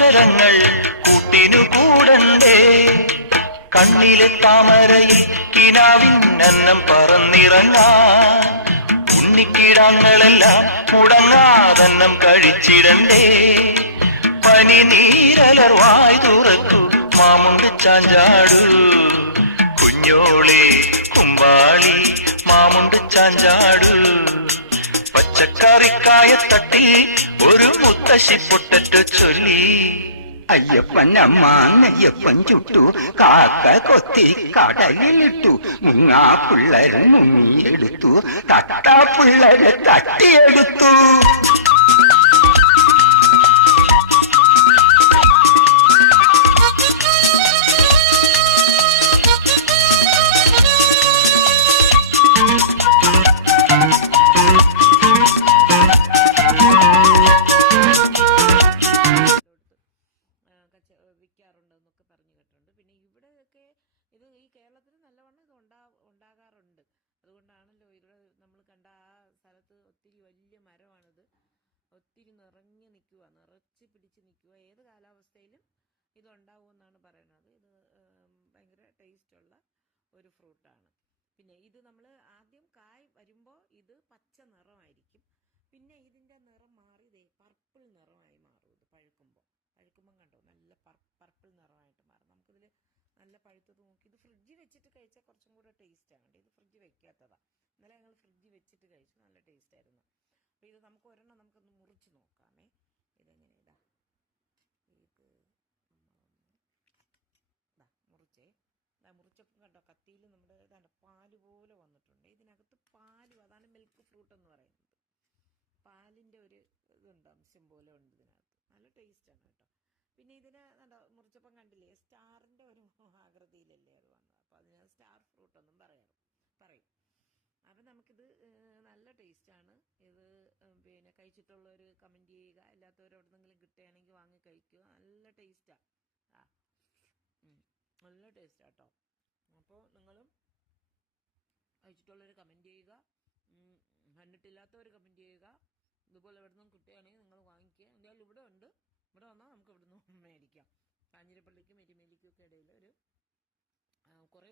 അക്ഷരങ്ങൾ കൂട്ടിനു കൂടണ്ടേ? കണ്ണിലെ താമരയിൽ കിനാവിന്നന്നം പറന്നിറങ്ങാൻ ഉണ്ണിക്കിടാങ്ങളെല്ലാം മുടങ്ങാതന്നം കഴിച്ചിടണ്ടേ? പനി നീരലർവായി തുറക്കൂ, മാമുണ്ട് ചാഞ്ചാടൂ. കുഞ്ഞോളെ കുമ്പാളി മാമുണ്ട് ചാഞ്ചാടൂ. പച്ചക്കറിക്കായത്തട്ടിൽ ഒരു മുത്തശ്ശി പൊട്ടറ്റോ ചൊല്ലി. അയ്യപ്പൻ അമ്മ നെയ്യപ്പൻ ചുട്ടു, കാക്ക കൊത്തി കടലിലിട്ടു. മുങ്ങാ പിള്ളേര് മുങ്ങിയെടുത്തു, തട്ടാ പിള്ളേരെ തട്ടിയെടുത്തു. വിൽക്കാറുണ്ടെന്നൊക്കെ പറഞ്ഞു കേട്ടിട്ടുണ്ട്. പിന്നെ ഇവിടെയൊക്കെ ഇത് ഈ കേരളത്തിൽ നല്ലവണ്ണം ഇത് ഉണ്ടാകാറുണ്ട്. അതുകൊണ്ടാണല്ലോ ഇവിടെ നമ്മൾ കണ്ട ആ സ്ഥലത്ത് ഒത്തിരി വലിയ മരമാണിത്. ഒത്തിരി നിറഞ്ഞ് നിൽക്കുക, നിറച്ച് പിടിച്ച് നിൽക്കുക. ഏത് കാലാവസ്ഥയിലും ഇതുണ്ടാവുമെന്നാണ് പറയുന്നത്. ഇത് ഭയങ്കര ടേസ്റ്റുള്ള ഒരു ഫ്രൂട്ടാണ്. പിന്നെ ഇത് നമ്മൾ ആദ്യം കായ് വരുമ്പോൾ ഇത് പച്ച നിറമായിരിക്കും. പിന്നെ ഇതിൻ്റെ നിറം മാറി പർപ്പിൾ നിറമായി മാറും. ഇത് പഴുക്കുമ്പം കണ്ടോ നല്ല പർപ്പിൾ നിറമായിട്ട് മാറും. നമുക്കിതിൽ നല്ല പഴുത്തത് നോക്കി ഇത് ഫ്രിഡ്ജിൽ വെച്ചിട്ട് കഴിച്ചാൽ കുറച്ചും കൂടെ ടേസ്റ്റാണ്. ഇത് ഫ്രിഡ്ജിൽ വെക്കാത്തതാണ്. ഇന്നലെ ഞങ്ങൾ ഫ്രിഡ്ജിൽ വെച്ചിട്ട് കഴിച്ചു, നല്ല ടേസ്റ്റായിരുന്നു. അപ്പോൾ ഇത് നമുക്ക് ഒരെണ്ണം നമുക്കൊന്ന് മുറിച്ച് നോക്കാമേ. ഇതെങ്ങനെ മുറിച്ചേ. മുറിച്ചപ്പം കണ്ടോ കത്തിയിൽ നമ്മുടെ പാല് പോലെ വന്നിട്ടുണ്ട്. ഇതിനകത്ത് പാലും, അതാണ് മിൽക്ക് ഫ്രൂട്ട് എന്ന് പറയുന്നത്. പാലിൻ്റെ ഒരു ഇതുണ്ട്, അംശം പോലെ ഉണ്ട് ഇതിനകത്ത്. നല്ല ടേസ്റ്റാണ് കേട്ടോ. പിന്നെ ഇതിന് മുറിച്ചപ്പം കണ്ടില്ലേ, സ്റ്റാറിൻ്റെ ഒരു ആകൃതിയിലല്ലേ അത് വന്നത്. അപ്പോൾ അതിന് സ്റ്റാർ ഫ്രൂട്ട് എന്നും പറയും. അപ്പം നമുക്കിത് നല്ല ടേസ്റ്റാണ്. ഇത് പിന്നെ കഴിച്ചിട്ടുള്ളവർ കമൻറ്റ് ചെയ്യുക. അല്ലാത്തവരെവിടെന്നെങ്കിലും കിട്ടുകയാണെങ്കിൽ വാങ്ങി കഴിക്കുക. നല്ല ടേസ്റ്റാണ്. നല്ല ടേസ്റ്റാണ് കേട്ടോ. അപ്പോൾ നിങ്ങളും കഴിച്ചിട്ടുള്ളവർ കമൻറ്റ് ചെയ്യുക. കണ്ടിട്ടില്ലാത്തവർ കമൻറ്റ് ചെയ്യുക. ഇതുപോലെ എവിടെ നിന്നും കിട്ടുകയാണെങ്കിൽ നിങ്ങൾ വാങ്ങിക്കുക. എന്തായാലും ഇവിടെ ഉണ്ട്. ഇവിടെ വന്നാൽ നമുക്ക് ഇവിടെ നിന്ന് മേടിക്കാം. കാഞ്ഞിരപ്പള്ളിക്കും എരുമേലിക്കും ഒക്കെ ഇടയിൽ ഒരു കുറേ